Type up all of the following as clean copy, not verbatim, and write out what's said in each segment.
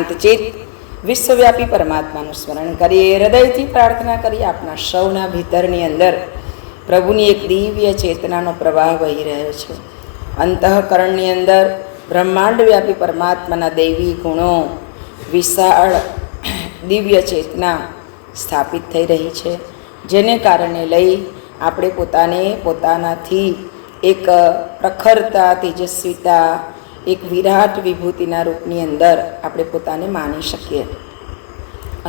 શાંતચિત વિશ્વવ્યાપી પરમાત્માનું સ્મરણ કરીએ, હૃદયથી પ્રાર્થના કરીએ. આપણા સૌના ભીતરની અંદર પ્રભુની એક દિવ્ય ચેતનાનો પ્રવાહ વહી રહ્યો છે. અંતઃકરણની અંદર બ્રહ્માંડ વ્યાપી પરમાત્માના દૈવી ગુણો, વિશાળ દિવ્ય ચેતના સ્થાપિત થઈ રહી છે, જેને કારણે લઈ આપણે પોતાનાથી એક પ્રખરતા, તેજસ્વીતા, એક વિરાટ વિભૂતિના રૂપની અંદર આપણે પોતાને માની શકીએ.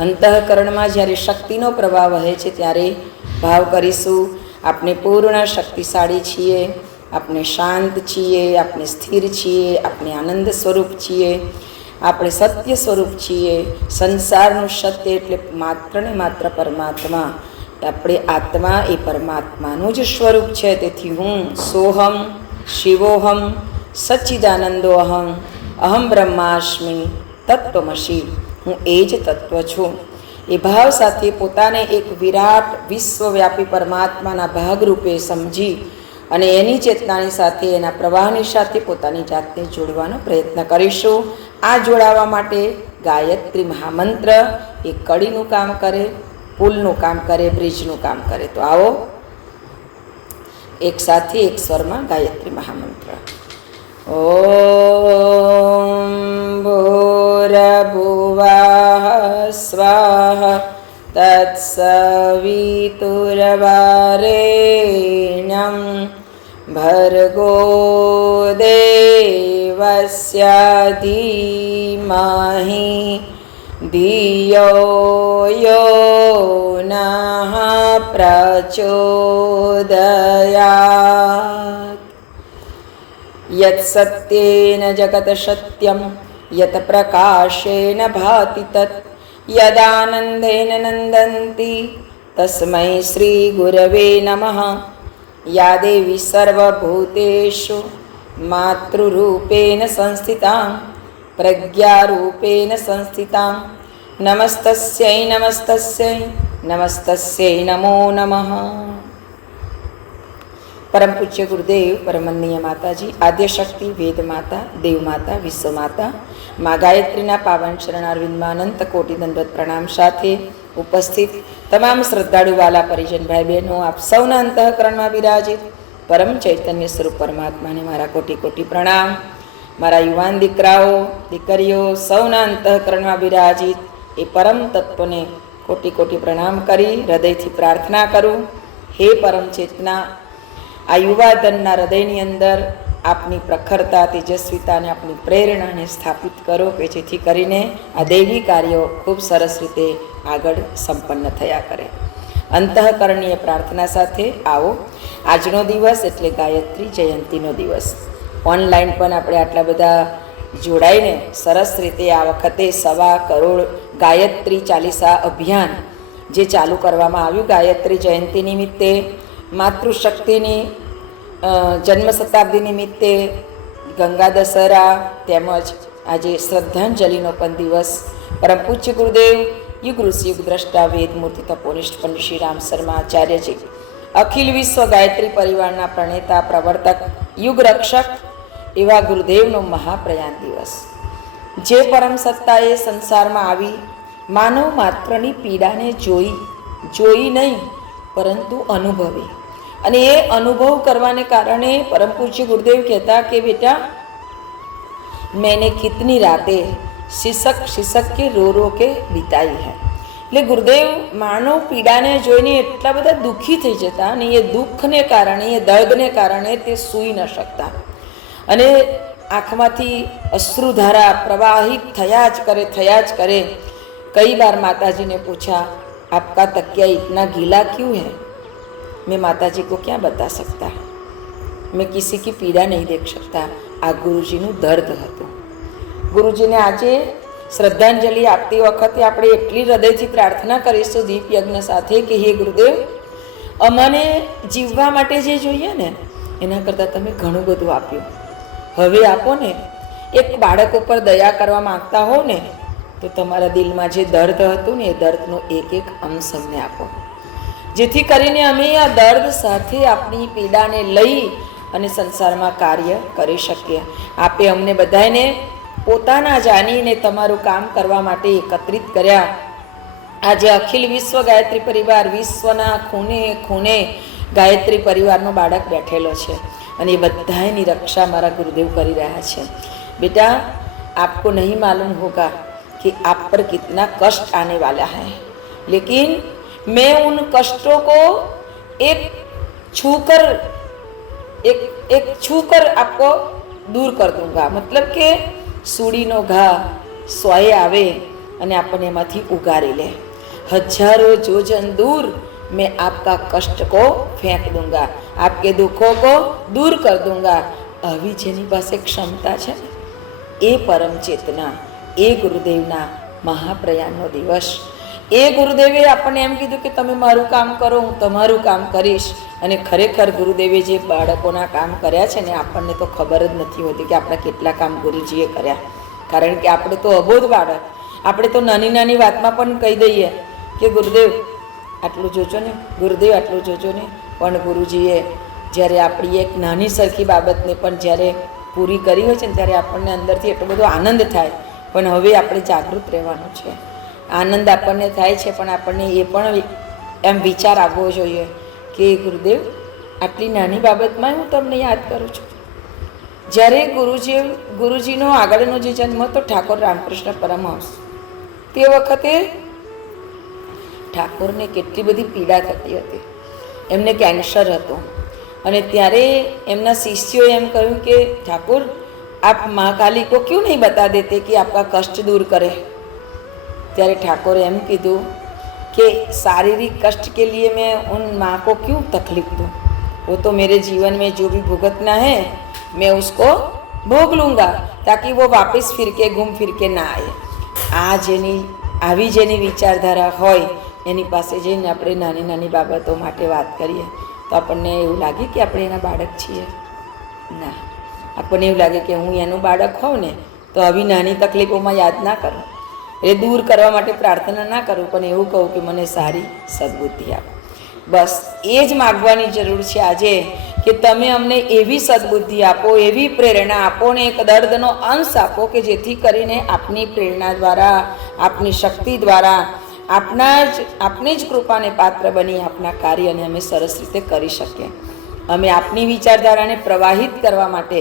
અંતઃકરણમાં જ્યારે શક્તિનો પ્રવાહ વહે છે ત્યારે ભાવ કરીશું, આપણે પૂર્ણ શક્તિશાળી છીએ, આપણે શાંત છીએ, આપણે સ્થિર છીએ, આપણે આનંદ સ્વરૂપ છીએ, આપણે સત્ય સ્વરૂપ છીએ. સંસારનું સત્ય એટલે માત્ર ને માત્ર પરમાત્મા. આપણે આત્મા એ પરમાત્માનું જ સ્વરૂપ છે. તેથી હું સોહમ શિવોહમ સચ્ચિદાનંદોહમ અહમ બ્રહ્માસ્મિ તત્વમસી, હું એ જ તત્વ છું. એ ભાવ સાથે પોતાને એક વિરાટ વિશ્વવ્યાપી પરમાત્માના ભાગરૂપે સમજી અને એની ચેતનાની સાથે, એના પ્રવાહની સાથે પોતાની જાતને જોડવાનો પ્રયત્ન કરીશું. આ જોડાવા માટે ગાયત્રી મહામંત્ર એ કડીનું કામ કરે, પુલનું કામ કરે, બ્રિજનું કામ કરે. તો આવો એક સાથે એક સ્વરમાં ગાયત્રી મહામંત્ર. ઓમ ભૂરભુવઃ સ્વાહ તત્સવિતુર્વરેણ્યં ભર્ગો દેવસ્ય ધીમહિ ધિયો યો નઃ પ્રચોદયાત. યત સત્યેન જગત સત્યમ યત પ્રકાશેન ભાતિ તત યદાનંદેન નંદન્તિ તસ્મૈ શ્રી ગુરવે નમઃ. યા દેવી સર્વભૂતેષુ માતૃરૂપેણ સંસ્થિતા પ્રજ્ઞારૂપેણ સંસ્થિતા નમસ્તસ્यै નમસ્તસ્यै નમસ્તસ્यै નમો નમઃ. પરમ પૂજ્ય ગુરુદેવ પરમનીય માતાજી, આદ્યશક્તિ, વેદ માતા, દેવ માતા, વિશ્વ માતા મા ગાયત્રીના પાવન શરણારવિંદમાં અનંત કોટી દંડવત પ્રણામ સાથે ઉપસ્થિત તમામ શ્રદ્ધાળુ વાલા પરિજન ભાઈ બહેનો, આપ સૌના અંતઃકરણમાં બિરાજિત પરમ ચૈતન્ય સ્વરૂપ પરમાત્માને મારા કોટી કોટી પ્રણામ. મારા યુવાન દીકરાઓ, દીકરીઓ સૌના અંતઃકરણમાં બિરાજિત એ પરમ તત્વને કોટી કોટી પ્રણામ કરી હૃદયથી પ્રાર્થના કરું, હે પરમ ચેતના, આ યુવાધનના હૃદયની અંદર આપની પ્રખરતા, તેજસ્વીતાને, આપની પ્રેરણાને સ્થાપિત કરો કે જેથી કરીને આ દૈવી કાર્યો ખૂબ સરસ રીતે આગળ સંપન્ન થયા કરે. અંતઃકરણીય પ્રાર્થના સાથે આવો આજનો દિવસ એટલે ગાયત્રી જયંતિનો દિવસ. ઓનલાઈન પણ આપણે આટલા બધા જોડાઈને સરસ રીતે આ વખતે 1.25 કરોડ ગાયત્રી ચાલીસા અભિયાન જે ચાલુ કરવામાં આવ્યું ગાયત્રી જયંતિ નિમિત્તે, માતૃશક્તિની જન્મ શતાબ્દી નિમિત્તે, ગંગા દશહરા, તેમજ આજે શ્રદ્ધાંજલિનો પણ દિવસ. પરમ પૂજ્ય ગુરુદેવ યુગ ઋષિ યુગ દ્રષ્ટા વેદમૂર્તિ તપોનિષ્ઠ પંડિત શ્રી રામ શર્મા આચાર્યજી, અખિલ વિશ્વ ગાયત્રી પરિવારના પ્રણેતા, પ્રવર્તક, યુગ રક્ષક એવા ગુરુદેવનો મહાપ્રયાણ દિવસ. જે પરમ સત્તાએ સંસારમાં આવી માનવ માત્રની પીડાને જોઈ નહીં પરંતુ અનુભવી, અને એ અનુભવ કરવાને કારણે પરમ પૂજ્ય ગુરુદેવ કહેતા કે બેટા मैंने कितनी रातें શિશક કે રો કે બિતાઈ હૈ. એટલે ગુરુદેવ માનવ પીડાને જોઈને એટલા બધા દુઃખી થઈ જતા, અને એ દુઃખને કારણે, એ દર્દને કારણે તે સૂઈ ન શકતા, અને આંખમાંથી અશ્રુધારા પ્રવાહિત થયા જ કરે. कई बार माता जी ने पूछा आपका तकिया इतना गीला क्यों है? मैं माता जी को क्या बता सकता, मैं किसी की पीड़ा नहीं देख सकता. આ ગુરુજીનું દર્દ હતું. ગુરુજીને આજે શ્રદ્ધાંજલિ આપતી વખતે આપણે એટલી હૃદયથી પ્રાર્થના કરીશું દીપ યજ્ઞ સાથે કે હે ગુરુદેવ, અમને જીવવા માટે જે જોઈએ ને એના કરતાં તમે ઘણું બધું આપ્યું, હવે આપો ને. એક બાળક ઉપર દયા કરવા માંગતા હો ને તો તમારા દિલમાં જે દર્દ હતું ને એ દર્દનો એક એક અંશ અમને આપો, જેથી કરીને અમે આ દર્દ સાથે આપણી પીડાને લઈ અને સંસારમાં કાર્ય કરી શકીએ. આપે અમને બધાને પોતાના જાણીને તમારું કામ કરવા માટે એકત્રિત કર્યા. આજે અખિલ વિશ્વ ગાયત્રી પરિવાર, વિશ્વના ખૂણે ખૂણે ગાયત્રી પરિવારનો બાળક બેઠેલો છે અને એ બધાની રક્ષા મારા ગુરુદેવ કરી રહ્યા છે. बेटा, आपको नहीं मालूम होगा कि आप पर कितना कष्ट आने वाला है, लेकिन मैं उन कष्टों को एक छूकर आपको दूर कर दूंगा. मतलब કે સૂડીનો ઘા સ્વયં આવે અને આપણને એમાંથી ઉગારી લે. हजारों योजन दूर मैं आपका कष्ट को फेंक दूंगा, आपके दुखों को दूर कर दूंगा. આવી જેની પાસે ક્ષમતા છે એ પરમ ચેતના, એ ગુરુદેવના મહાપ્રયાણનો દિવસ. એ ગુરુદેવે આપણને એમ કીધું કે તમે મારું કામ કરો, હું તમારું કામ કરીશ. અને ખરેખર ગુરુદેવે જે બાળકોના કામ કર્યા છે ને, આપણને તો ખબર જ નથી હોતી કે આપણા કેટલા કામ ગુરુજીએ કર્યા. કારણ કે આપણે તો અબોધ બાળક, આપણે તો નાની નાની વાતમાં પણ કહી દઈએ કે ગુરુદેવ આટલું જોજો ને, ગુરુદેવ આટલું જોજો ને. પણ ગુરુજીએ જ્યારે આપણી એક નાની સરખી બાબતને પણ જ્યારે પૂરી કરી હોય છે ને, ત્યારે આપણને અંદરથી એટલો બધો આનંદ થાય. પણ હવે આપણે જાગૃત રહેવાનું છે. આનંદ આપણને થાય છે, પણ આપણને એ પણ એમ વિચાર આવવો જોઈએ કે ગુરુદેવ આટલી નાની બાબતમાં હું તમને યાદ કરું છું. જ્યારે ગુરુજીનો આગળનો જે જન્મ હતો ઠાકોર રામકૃષ્ણ પરમહંસ, તે વખતે ઠાકોરને કેટલી બધી પીડા થતી હતી. એમને કેન્સર હતો અને ત્યારે એમના શિષ્યોએ એમ કહ્યું કે ઠાकुर आप माँ काली को क्यों नहीं बता देते कि आपका कष्ट दूर करे. ત્યારે ઠાકોરે એમ કીધું कि शारीरिक कष्ट के लिए मैं उन माँ को क्यों तकलीफ दूँ, वो तो मेरे जीवन में जो भी भुगतना है मैं उसको भोग लूँगा ताकि वो वापस फिर के घूम फिर के ना आए. આ જેની આવી જેની વિચારધારા હોય એની પાસે જઈને આપણે નાની નાની બાબતો માટે વાત કરીએ તો આપણને એવું લાગે કે આપણે એના બાળક છીએ. ના, આપણને એવું લાગે કે હું એનું બાળક હોઉં ને તો આવી નાની તકલીફોમાં યાદ ના કરું, એ દૂર કરવા માટે પ્રાર્થના ના કરું, પણ એવું કહું કે મને સારી સદબુદ્ધિ આપો. બસ એ જ માગવાની જરૂર છે આજે કે તમે અમને એવી સદબુદ્ધિ આપો, એવી પ્રેરણા આપો ને એક દર્દનો અંશ આપો કે જેથી કરીને આપની પ્રેરણા દ્વારા, આપની શક્તિ દ્વારા આપની જ કૃપાને પાત્ર બની આપના કાર્યને અમે સરસ રીતે કરી શકીએ. અમે આપની વિચારધારાને પ્રવાહિત કરવા માટે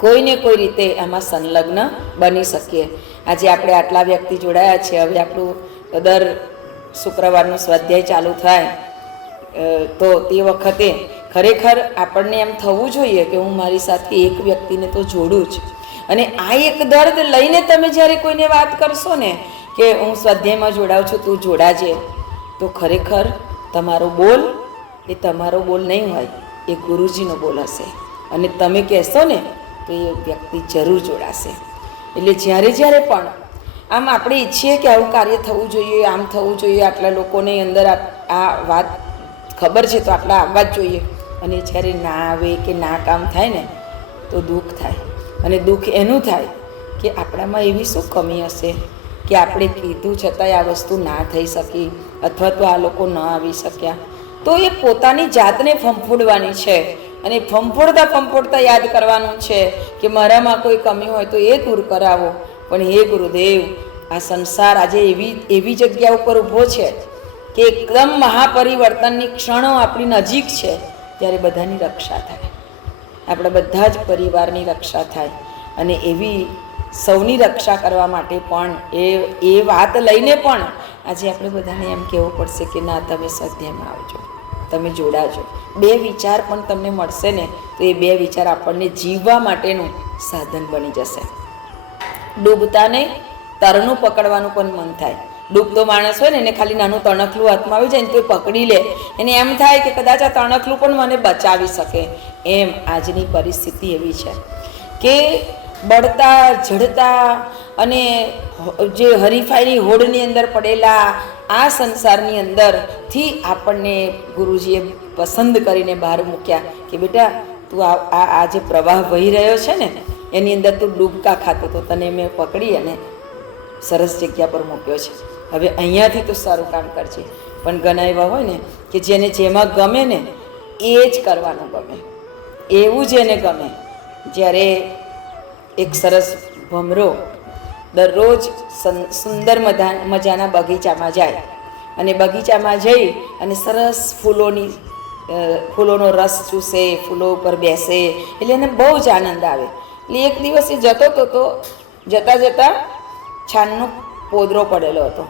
કોઈને કોઈ રીતે એમાં સંલગ્ન બની શકીએ. આજે આપણે આટલા વ્યક્તિ જોડાયા છે. હવે આપણું દર શુક્રવારનો સ્વાધ્યાય ચાલુ થાય તો તે વખતે ખરેખર આપણને એમ થવું જોઈએ કે હું મારી સાથે એક વ્યક્તિને તો જોડું જ. અને આ એક દર્દ લઈને તમે જ્યારે કોઈને વાત કરશો ને કે હું સ્વાધ્યાયમાં જોડાઉં છું, તું જોડાજે, તો ખરેખર તમારો બોલ એ તમારો બોલ નહીં હોય, એ ગુરુજીનો બોલ હશે. અને તમે કહેશો ને તો એ વ્યક્તિ જરૂર જોડાશે. એટલે જ્યારે જ્યારે પણ આમ આપણે ઈચ્છીએ કે આવું કાર્ય થવું જોઈએ, આમ થવું જોઈએ, આટલા લોકોની અંદર આ વાત ખબર છે તો આટલા આવવા જ જોઈએ, અને જ્યારે ના આવે કે ના કામ થાય ને તો દુઃખ થાય. અને દુઃખ એનું થાય કે આપણામાં એવી શું કમી હશે કે આપણે કીધું છતાંય આ વસ્તુ ના થઈ શકી, અથવા તો આ લોકો ન આવી શક્યા. તો એ પોતાની જાતને ફંફોડવાની છે અને ફંફોડતા યાદ કરવાનું છે કે મારામાં કોઈ કમી હોય તો એ દૂર કરાવો. પણ હે ગુરુદેવ, આ સંસાર આજે એવી જગ્યા ઉપર ઊભો છે કે એકદમ મહાપરિવર્તનની ક્ષણો આપણી નજીક છે. ત્યારે બધાની રક્ષા થાય, આપણા બધા જ પરિવારની રક્ષા થાય. અને એવી સૌની રક્ષા કરવા માટે પણ એ વાત લઈને પણ આજે આપણે બધાને એમ કહેવું પડશે કે ના, તમે સ્વાધ્યાયમાં આવજો, તમે જોડાજો. બે વિચાર પણ તમને મળશે ને તો એ બે વિચાર આપણને જીવવા માટેનું સાધન બની જશે. ડૂબતાને તરણું પકડવાનું પણ મન થાય. ડૂબતો માણસ હોય ને એને ખાલી નાનું તણખલું હાથમાં આવી જાય ને તો એ પકડી લે, એને એમ થાય કે કદાચ આ તણખલું પણ મને બચાવી શકે. એમ આજની પરિસ્થિતિ એવી છે કે બળતા જડતા અને જે હરીફાઈની હોડની અંદર પડેલા આ સંસારની અંદરથી આપણને ગુરુજીએ પસંદ કરીને બહાર મૂક્યા કે બેટા તું આ જે પ્રવાહ વહી રહ્યો છે ને એની અંદર તું ડૂબકા ખાતો તો તને મેં પકડી અને સરસ જગ્યા પર મૂક્યો છે. હવે અહીંયાથી તું સારું કામ કરજે. પણ ઘણા એવા હોય ને કે જેને જેમાં ગમે ને એ જ કરવાનું ગમે, એવું જ એને ગમે. જ્યારે એક સરસ ભમરો દરરોજ સુંદર મજાના બગીચામાં જાય અને બગીચામાં જઈ અને સરસ ફૂલોનો રસ ચૂસે, ફૂલો ઉપર બેસે, એટલે એને બહુ જ આનંદ આવે. એટલે એક દિવસ એ જતો હતો તો જતાં છાનનો પોદરો પડેલો હતો,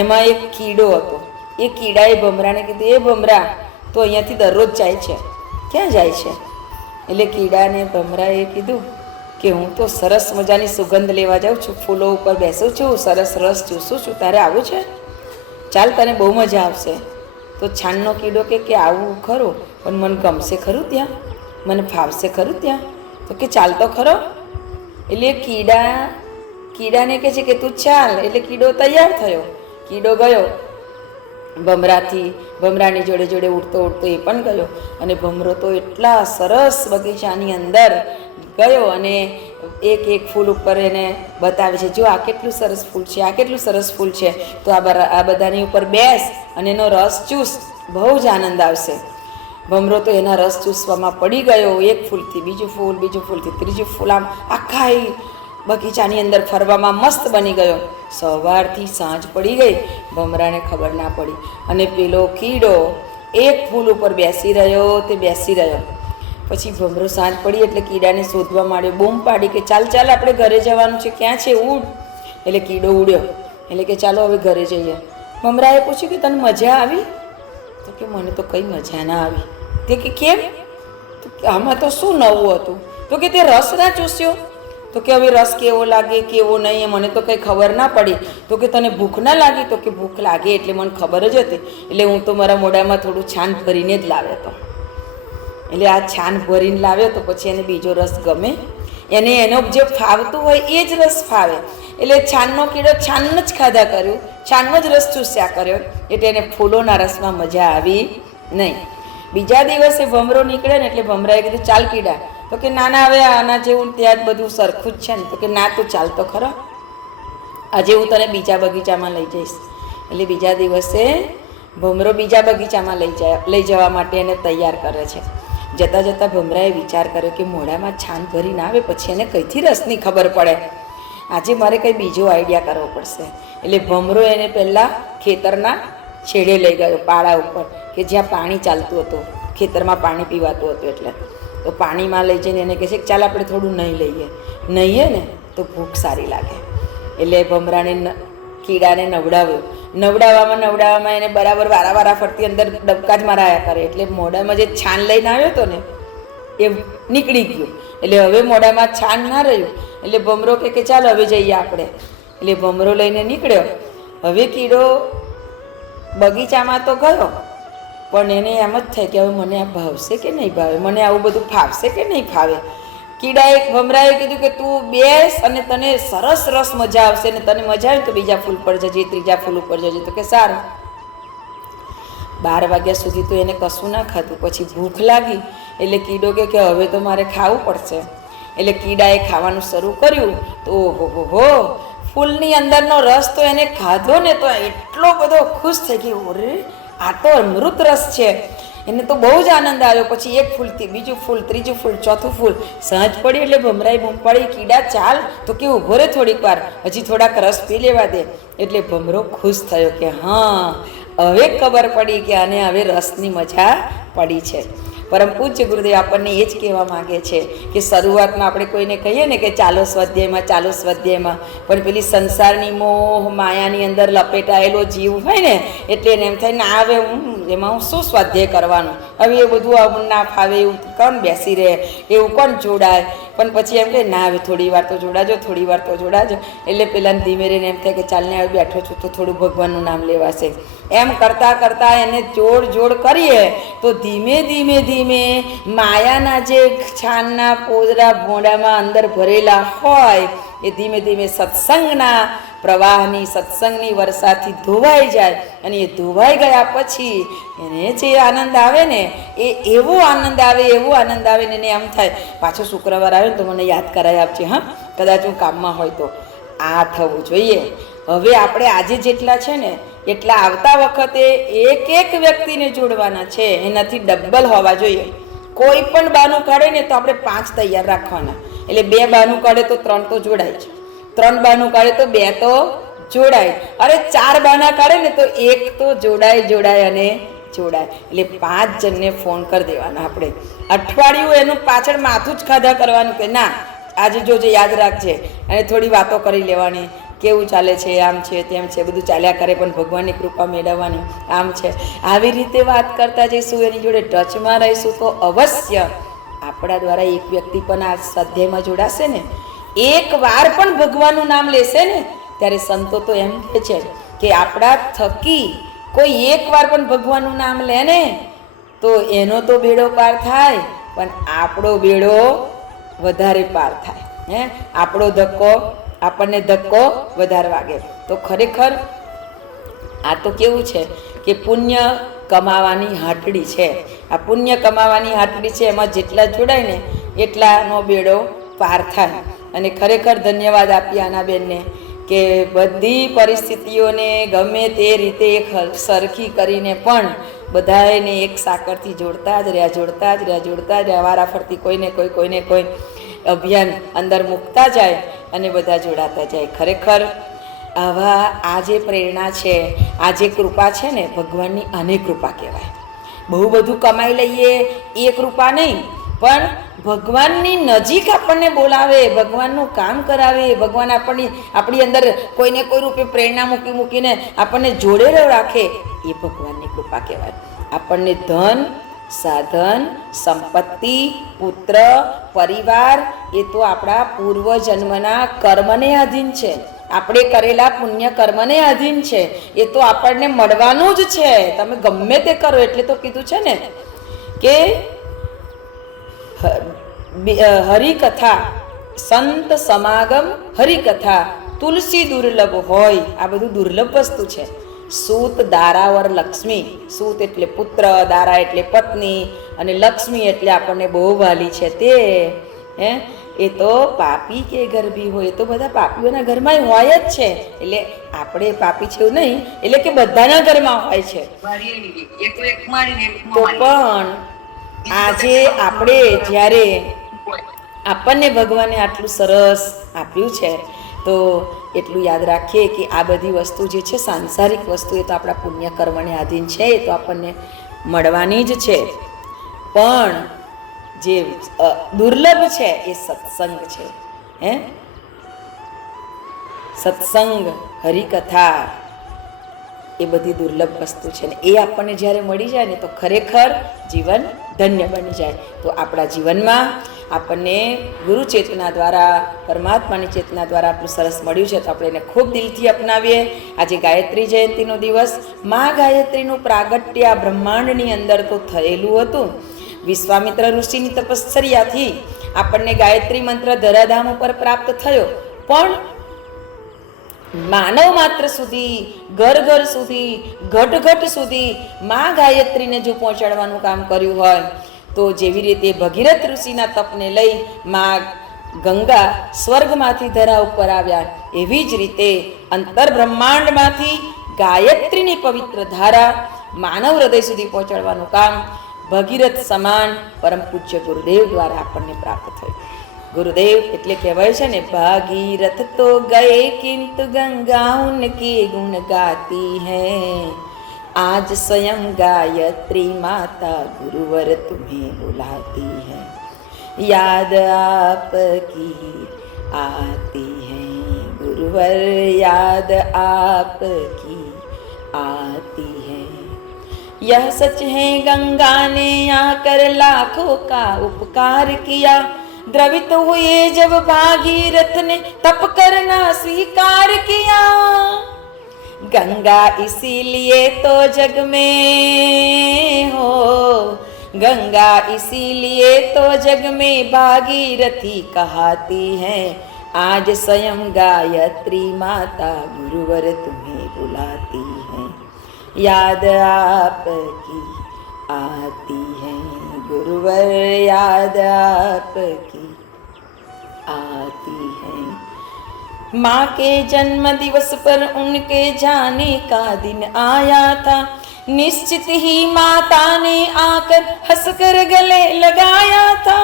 એમાં એક કીડો હતો. એ કીડાએ ભમરાને કીધું, એ ભમરા તો અહીંયાથી દરરોજ જાય છે, ક્યાં જાય છે? એટલે કીડાને ભમરાએ કીધું કે હું તો સરસ મજાની સુગંધ લેવા જાઉં છું, ફૂલો ઉપર બેસું છું, સરસ રસ ચૂસું છું, તારે આવું છે? ચાલ, તને બહુ મજા આવશે. તો છાનનો કીડો કે આવું ખરું, પણ મને ગમશે ખરું ત્યાં? મને ફાવશે ખરું ત્યાં? તો કે ચાલ તો ખરો. એટલે કીડાને કહે છે કે તું ચાલ. એટલે કીડો તૈયાર થયો. કીડો ગયો ભમરાની જોડે જોડે ઉડતો એ પણ ગયો. અને ભમરો તો એટલા સરસ બગીચાની અંદર ગયો અને એક ફૂલ ઉપર એને બતાવે છે, જો આ કેટલું સરસ ફૂલ છે, આ કેટલું સરસ ફૂલ છે, તો આ બધાની ઉપર બેસ અને એનો રસ ચૂસ, બહુ જ આનંદ આવશે. ભમરો તો એના રસ ચૂસવામાં પડી ગયો. એક ફૂલથી બીજું ફૂલથી ત્રીજું ફૂલ, આમ આખા બગીચાની અંદર ફરવામાં મસ્ત બની ગયો. સવારથી સાંજ પડી ગઈ, ભમરાને ખબર ના પડી. અને પેલો કીડો એક ફૂલ ઉપર બેસી રહ્યો. પછી ભમરો સાંજ પડી એટલે કીડાને શોધવા માંડ્યો, બૂમ પાડી કે ચાલ આપણે ઘરે જવાનું છે, ક્યાં છે, ઉડ. એટલે કીડો ઉડ્યો. એટલે કે ચાલો હવે ઘરે જઈએ. ભમરાએ પૂછ્યું કે તને મજા આવી? તો કે મને તો કંઈ મજા ના આવી. તે કે કેમ? તો આમાં તો શું નવું હતું? તો કે તે રસ ના ચૂસ્યો. તો કે હવે રસ કેવો લાગે કેવો નહીં મને તો કંઈ ખબર ના પડી. તો કે તને ભૂખ ના લાગી? તો કે ભૂખ લાગે એટલે મને ખબર જ હતી, એટલે હું તો મારા મોઢામાં થોડું છાન ભરીને જ લાવ્યો હતો. એટલે આ છાન ભરીને લાવ્યો તો પછી એને બીજો રસ ગમે, એનો જે ફાવતું હોય એ જ રસ ફાવે. એટલે છાનનો કીડો છાન જ ખાધા કર્યું, છાનનો જ રસ ચૂસ્યા કર્યો, એટલે એને ફૂલોના રસમાં મજા આવી નહીં. બીજા દિવસે ભમરો નીકળે ને એટલે ભમરાએ કીધું ચાલ કીડા. તો કે ના હવે આના જેવું ત્યાં જ બધું સરખું જ છે ને. તો કે ના તું ચાલ તો ખરો, આજે હું તને બીજા બગીચામાં લઈ જઈશ. એટલે બીજા દિવસે ભમરો બીજા બગીચામાં લઈ જવા માટે એને તૈયાર કરે છે. જતાં ભમરાએ વિચાર કર્યો કે મોઢામાં છાન ભરી ના આવે પછી એને કઈથી રસની ખબર પડે, આજે મારે કંઈ બીજો આઈડિયા કરવો પડશે. એટલે ભમરો એને પહેલાં ખેતરના છેડે લઈ ગયો, પાળા ઉપર, કે જ્યાં પાણી ચાલતું હતું, ખેતરમાં પાણી પીવાતું હતું. એટલે તો પાણીમાં લઈ જઈને એને કહે છે કે ચાલ આપણે થોડું નહીએ ને તો ભૂખ સારી લાગે. એટલે ભમરાને કીડાને નવડાવવામાં એને બરાબર વારા ફરતી અંદર ડબકા જ મારાયા કરે. એટલે મોઢામાં જે છાન લઈને આવ્યો હતો ને એ નીકળી ગયું. એટલે હવે મોઢામાં છાન ના રહ્યું. એટલે ભમરો કે ચાલ હવે જઈએ આપણે. એટલે ભમરો લઈને નીકળ્યો. હવે કીડો બગીચામાં તો ગયો, પણ એને એમ જ થાય કે હવે મને આ ભાવશે કે નહીં ભાવે, મને આવું બધું ફાવશે કે નહીં ફાવે. ભમરાએ કીધું કે તું બેસ અને તને સરસ રસ મજા આવશે, ને તને મજા આવે તો બીજા ફૂલ પર જજે, ત્રીજા ફૂલ ઉપર જજે. તો કે સારું. 12 વાગ્યા સુધી તો એને કશું ના ખાધું. પછી ભૂખ લાગી એટલે કીડો કે હવે તો મારે ખાવું પડશે. એટલે કીડાએ ખાવાનું શરૂ કર્યું તો ઓહો, ફૂલની અંદરનો રસ તો એને ખાધો ને તો એટલો બધો ખુશ થઈ ગયો, અરે આ તો અમૃત રસ છે. એને તો બહુ જ આનંદ આવ્યો. પછી એક ફૂલથી બીજું ફૂલ, ત્રીજું ફૂલ, ચોથું ફૂલ. સાંજ પડી એટલે ભમરાએ બૂમ પાડી, કીડા ચાલ. તો કે ઊભો રે થોડીક વાર, હજી થોડાક રસ પી લેવા દે. એટલે ભમરો ખુશ થયો કે હા, હવે ખબર પડી કે આને હવે રસની મજા પડી છે. પરમ પૂજ્ય ગુરુદેવ આપણને એ જ કહેવા માગે છે કે શરૂઆતમાં આપણે કોઈને કહીએ ને કે ચાલો સ્વાધ્યાયમાં, પણ પેલી સંસારની મોહ માયાની અંદર લપેટાયેલો જીવ હોય ને એટલે એને એમ થાય ના હવે એમાં હું શું સ્વાધ્યાય કરવાનું, હવે એ બધું ના ફાવે, એવું કોણ બેસી રહે, એવું કોણ જોડાય. પણ પછી એમ કહે ના હવે થોડી વાર તો જોડાજો. એટલે પેલાને ધીમે રહીને એમ થાય કે ચાલને હવે બેઠો છું તો થોડું ભગવાનનું નામ લેવાશે. એમ કરતાં એને જોડ કરીએ તો ધીમે માયાના જે છાનના પોદરા ભોંડામાં અંદર ભરેલા હોય એ ધીમે સત્સંગના પ્રવાહની, સત્સંગની વર્ષાથી ધોવાઈ જાય. અને એ ધોવાઈ ગયા પછી એને જે આનંદ આવે ને એ એવો આનંદ આવે ને એને એમ થાય પાછો શુક્રવાર આવે ને તો મને યાદ કરાવી આપજે, હા, કદાચ હું કામમાં હોય તો. આ થવું જોઈએ. હવે આપણે આજે જેટલા છે ને એટલા આવતા વખતે એક વ્યક્તિને જોડવાના છે, એનાથી ડબલ હોવા જોઈએ. કોઈ પણ બાનું કાઢે ને તો આપણે 5 તૈયાર રાખવાના. એટલે 2 બહાનું કાઢે તો 3 તો જોડાય છે, 3 બહાનું કાઢે તો 2 તો જોડાય, અરે 4 બહાના કાઢે ને તો 1 તો જોડાય અને જોડાય. એટલે 5 જણને ફોન કરી દેવાના આપણે. અઠવાડિયું એનું પાછળ માથું જ ખાધા કરવાનું કે ના આજે જોજે, યાદ રાખજે, અને થોડી વાતો કરી લેવાની, કેવું ચાલે છે, આમ છે તેમ છે, બધું ચાલ્યા કરે, પણ ભગવાનની કૃપા મેળવવાની, આમ છે. આવી રીતે વાત કરતા જઈશું, એની જોડે ટચમાં રહીશું તો અવશ્ય આપણા દ્વારા એક વ્યક્તિ પણ આ સ્વાધ્યાયમાં જોડાશે ને, એક વાર પણ ભગવાનનું નામ લેશે ને, ત્યારે સંતો તો એમ કહે છે કે આપણા થકી કોઈ એક વાર પણ ભગવાનનું નામ લે ને તો એનો તો બેડો પાર થાય, પણ આપણો બેડો વધારે પાર થાય. આપણો આપણને ધક્કો વધારે વાગે. તો ખરેખર આ તો કેવું છે કે પુણ્ય કમાવાની હાટડી છે. આ પુણ્ય કમાવાની હાટડી છે, એમાં જેટલા જોડાય ને એટલાનો બેડો પાર થાય. અને ખરેખર ધન્યવાદ આપીએ આનાબેનને કે બધી પરિસ્થિતિઓને ગમે તે રીતે સરખી કરીને પણ બધાને એક સાકરથી જોડતા જ રહ્યા, વારાફરતી કોઈને કોઈ અભિયાન અંદર મૂકતા જાય અને બધા જોડાતા જાય. ખરેખર આવા આ જે પ્રેરણા છે, આ જે કૃપા છે ને, ભગવાનની આને કૃપા કહેવાય. બહુ બધું કમાઈ લઈએ એ કૃપા નહીં, પણ ભગવાનની નજીક આપણને બોલાવે, ભગવાનનું કામ કરાવે, ભગવાન આપણી અંદર કોઈને કોઈ રૂપે પ્રેરણા મૂકીને આપણને જોડે રાખે, એ ભગવાનની કૃપા કહેવાય. આપણને ધન, સાધન, સંપત્તિ, પુત્ર, પરિવાર એ તો આપણા પૂર્વજન્મના કર્મને આધીન છે, આપણે કરેલા પુણ્ય કર્મને આધીન છે. એ તો આપણને મળવાનું જ છે, તમે ગમે તે કરો. એટલે તો કીધું છે ને કે હરિકથા, સંત સમાગમ, હરિકથા, તુલસી દુર્લભ હોય. આ બધું દુર્લભ વસ્તુ છે. સૂત દારાવર લક્ષ્મી, સૂત એટલે પુત્ર, દારા એટલે પત્ની, અને લક્ષ્મી એટલે આપણને બહુ વાલી છે તે. એ તો પાપી કે ઘર બી હોય, એ તો બધા પાપીઓના ઘરમાં હોય જ છે. એટલે આપણે પાપી છે એવું નહીં, એટલે કે બધાના ઘરમાં હોય છે. તો પણ આજે આપણે જ્યારે આપણને ભગવાને આટલું સરસ આપ્યું છે તો એટલું યાદ રાખીએ કે આ બધી વસ્તુ જે છે સાંસારિક વસ્તુ, એ તો આપણા પુણ્ય કર્મને આધીન છે, એ તો આપણને મળવાની જ છે. પણ જે દુર્લભ છે એ સત્સંગ છે. સત્સંગ, હરિકથા એ બધી દુર્લભ વસ્તુ છે ને, એ આપણને જ્યારે મળી જાય ને તો ખરેખર જીવન ધન્ય બની જાય. તો આપણા જીવનમાં આપણને ગુરુ ચેતના દ્વારા, પરમાત્માની ચેતના દ્વારા આપણું સરસ મળ્યું છે, તો આપણે એને ખૂબ દિલથી અપનાવીએ. આજે ગાયત્રી જયંતિનો દિવસ, મા ગાયત્રીનું પ્રાગટ્ય આ બ્રહ્માંડની અંદર તો થયેલું હતું. વિશ્વામિત્ર ઋષિની તપશ્ચર્યાથી આપણને ગાયત્રી મંત્ર ધરાધામ ઉપર પ્રાપ્ત થયો, પણ માનવ માત્ર સુધી, ઘર સુધી, ઘટ સુધી મા ગાયત્રીને જો પહોંચાડવાનું કામ કર્યું હોય તો જેવી રીતે ભગીરથ ઋષિના તપને લઈ મા ગંગા સ્વર્ગમાંથી ધરા ઉપર આવ્યા, એવી જ રીતે અંતર બ્રહ્માંડમાંથી ગાયત્રીની પવિત્ર ધારા માનવ હૃદય સુધી પહોંચાડવાનું કામ ભગીરથ સમાન પરમ પૂજ્ય ગુરુદેવ દ્વારા આપણને પ્રાપ્ત થયું. ગુરુદેવ એટલે કહેવાય છે ને, ભાગીરથ તો ગયે કિંતુ ગંગા ઉનકે ગુણ ગાતી હૈ, आज स्वयं गायत्री माता गुरुवर तुम्हें बुलाती है, याद आपकी आती है गुरुवर, याद आपकी आती है. यह सच है गंगा ने आकर लाखों का उपकार किया, द्रवित हुए जब भागीरथ ने तप करना स्वीकार किया. गंगा इसीलिए तो जग में हो, गंगा इसीलिए तो जग में भागीरथी कहती है, आज स्वयं गायत्री माता गुरुवर तुम्हें बुलाती है, याद आपकी आती है गुरुवर, याद आपकी आती है. माँ के जन्म दिवस पर उनके जाने का दिन आया था, निश्चित ही माता ने आकर हंसकर गले लगाया था.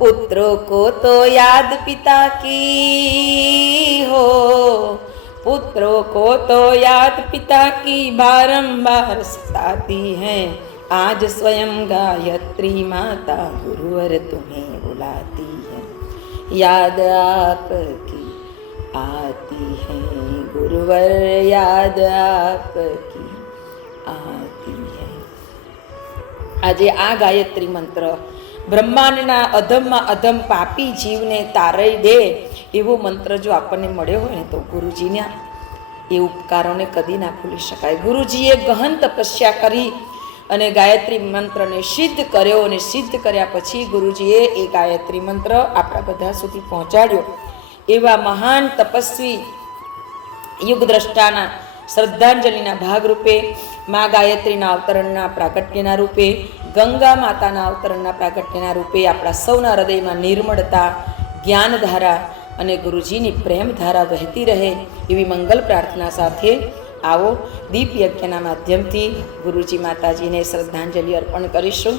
पुत्रों को तो याद पिता की हो, पुत्रों को तो याद पिता की बारंबार सताती है, आज स्वयं गायत्री माता गुरुवर तुम्हें बुलाती है, याद आपकी आती है गुरुवर, याद आपकी आती है। આજે આ ગાયત્રી મંત્ર બ્રહ્માંડના અધમમાં અધમ પાપી જીવને તારી દે એવો મંત્ર જો આપણને મળ્યો હોય ને તો ગુરુજીના એ ઉપકારોને કદી ના ભૂલી શકાય. ગુરુજીએ ગહન તપસ્યા કરી અને ગાયત્રી મંત્રને સિદ્ધ કર્યો અને સિદ્ધ કર્યા પછી ગુરુજીએ એ ગાયત્રી મંત્ર આપણા બધા સુધી પહોંચાડ્યો. એવા મહાન તપસ્વી યુગદ્રષ્ટાના શ્રદ્ધાંજલિના ભાગરૂપે મા ગાયત્રીના અવતરણના પ્રાગટ્યના રૂપે, ગંગા માતાના અવતરણના પ્રાગટ્યના રૂપે આપણા સૌના હૃદયમાં નિર્મળતા, જ્ઞાનધારા અને ગુરુજીની પ્રેમધારા વહેતી રહે એવી મંગલ પ્રાર્થના સાથે આવો દીપ યજ્ઞના માધ્યમથી ગુરુજી માતાજીને શ્રદ્ધાંજલિ અર્પણ કરીશું.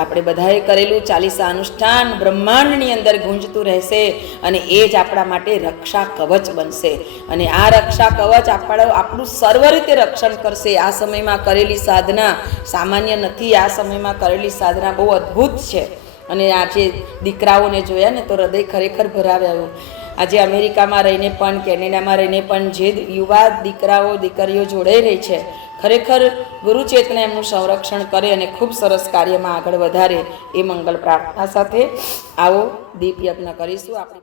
આપણે બધાએ કરેલું 40 અનુષ્ઠાન બ્રહ્માંડની અંદર ગુંજતું રહેશે અને એ જ આપણા માટે રક્ષા કવચ બનશે અને આ રક્ષા કવચ આપણું સર્વ રીતે રક્ષણ કરશે. આ સમયમાં કરેલી સાધના સામાન્ય નથી, આ સમયમાં કરેલી સાધના બહુ અદ્ભુત છે. અને આજે દીકરાઓને જોયા ને તો હૃદય ખરેખર ભરાવ્યું. આજે અમેરિકામાં રહીને પણ, કેનેડામાં રહીને પણ જે યુવા દીકરાઓ દીકરીઓ જોડાઈ રહી છે, ખરેખર ગુરુચેતના એમનું સંરક્ષણ કરે અને ખૂબ સરસ કાર્યમાં આગળ વધારે એ મંગલ પ્રાર્થના સાથે આવો દીપ યજ્ઞ કરીશું આપણે.